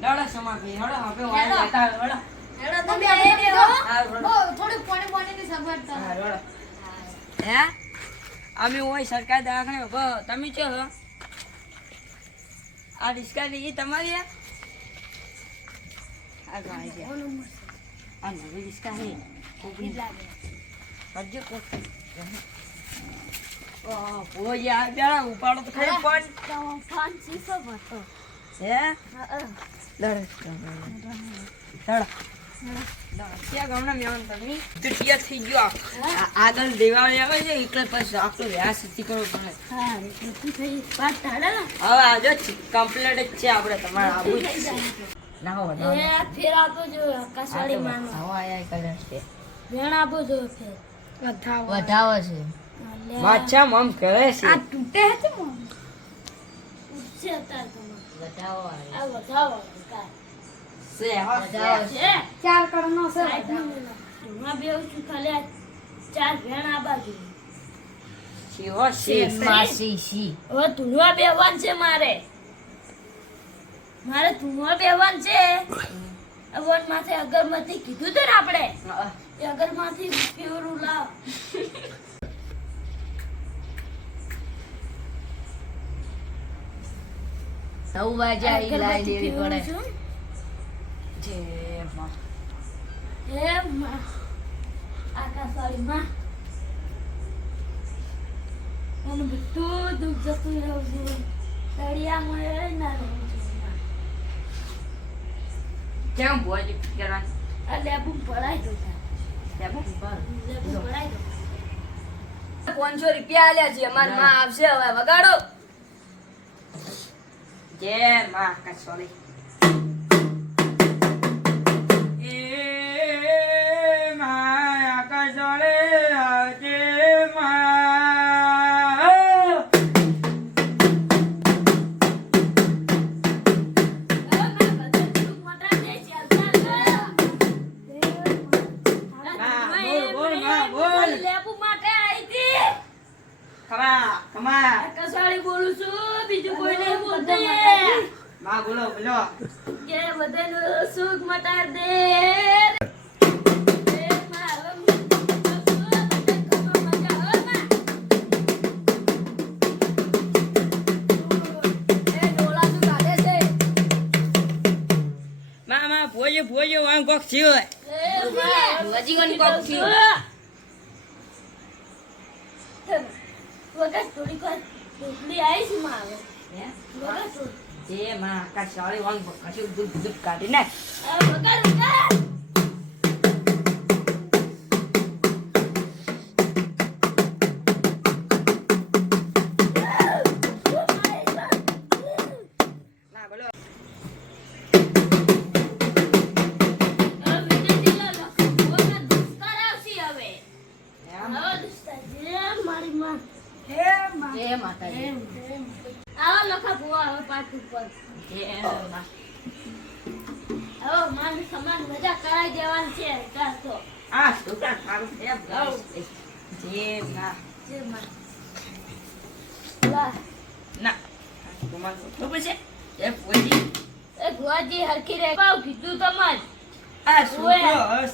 લડો સમાપી હડો હવે વાળ લેતા હડો તમે આવી હો થોડું પાણી ની સગવડ કરો હડો હે અમે ઓય સરકાર દવાખાને ઉભો તમે ચો હો આ રિસ્કા ની તમારી આ ગાય છે આ નવી રિસ્કા હે કોકની લાગે હજુ કોક ઓ યાર જરા ઉપાડો તો ખરી પણ તો ફોન સીસો ભરતો હે લડ ક્યાં ગામના મેવાન તમે તૃતીય થઈ ગયો આગળ દિવાળી આવે છે એટલે પછી આખો વ્યાસ કરવો પડે હા એટલે થઈ વાત ટાળે ને હવે આજો કમ્પ્લીટ જ છે આપણે તમારે આવું જ છે ના હો ના એ ફેર આપો જો કસવાડી માનો આવો આયા કલર છે વેણ આપો જો ફેર વધાવો છે માછા મમ કરે છે આ તૂટે છે મો ઉચ્ચે તાર તમાર બતાવો આ વધાવો કા સે હા છે ચાર કરનો છે તુમા બેવ છું ખાલી આ ચાર વેણ આ બાજુ શિવો શી માસી સી હવે તુમા બેવાન છે મારે તુમા બેવાન છે વોટ માથે અગરબત્તી કીધું તો ને આપણે એ અગરબત્તી પ્યોરું લાવ 9 વાગ્યા ઈ લાઈ દેવી પડે જે માં હે માં આકાશવાળી માં મને બધું દુઃખ જતું રહ્યું છે તળિયામાં ના રહું છું કેમ બોલી કરવા આ લેબુ પડાઈ દો લેબુ પડાઈ દો 500 રૂપિયા આલ્યા છે અમાર માં આવશે હવે વગાડો જે માં કસોલી એ માં કસોલે આજે કસાળી બોલું છું બીજું કોઈ નહીં બોલતી માં બોલો બોલો કે બધાનું સુખ મટાડ દે માં ભોજે ભોજે વાં કોક થયો હજી કોની કોક થયું વગર થોડીક વાર ટોપલી આવી છે માં આવે વગર થોડી જે માં કસોલી વાં કશું દૂધ દૂધ કાઢી નાખ વગર વગર ના બોલો જય માતાજી આવો લખા ભુવા હવે પાઠ ઉપર જે માં હવે માન સમાન મજા કરાઈ દેવાની છે કાં તો આ સુતા સારું છે જે ના જે માં વાહ ના તમાર તો પછી એ પોજી એ ભુવાજી હરખી રે પાવ કીધું તમાર આ સુતો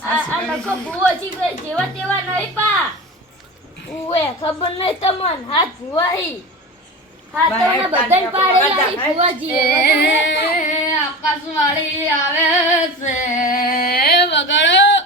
આ લખો ભુવાજી જેવા તેવા નહીં પા ઉવે ખબર નહીં તમન હાથ ભુવાઈ હા તમને બધાય પાડેલા ઈ ભુવાજી આકાશવાળી આવે છે વગાડો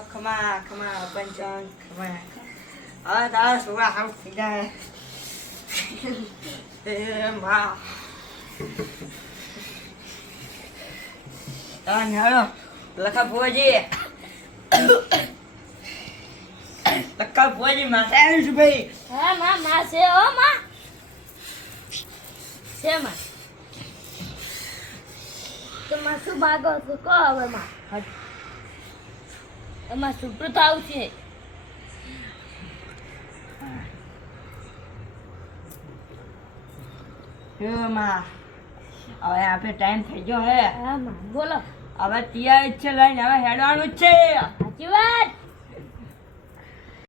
ખમા પંચાન ખમા આ તારા છોકરા હાવ થઈ જાય એ માં હેલો લખા ભુવાજી લખા ભુવાજી માથે આવ્યું છું ભાઈ હા માં છે ઓ માં છે માં તો માં શું ભાગો છો કહો હવે માં એમાં સુપરું થાવ છે માં હવે આપણે ટાઈમ થઈ ગયો હે હા માં બોલો હવે તૈયાર જ છે લઈને હવે હેડવાનું જ છે સાચી વાત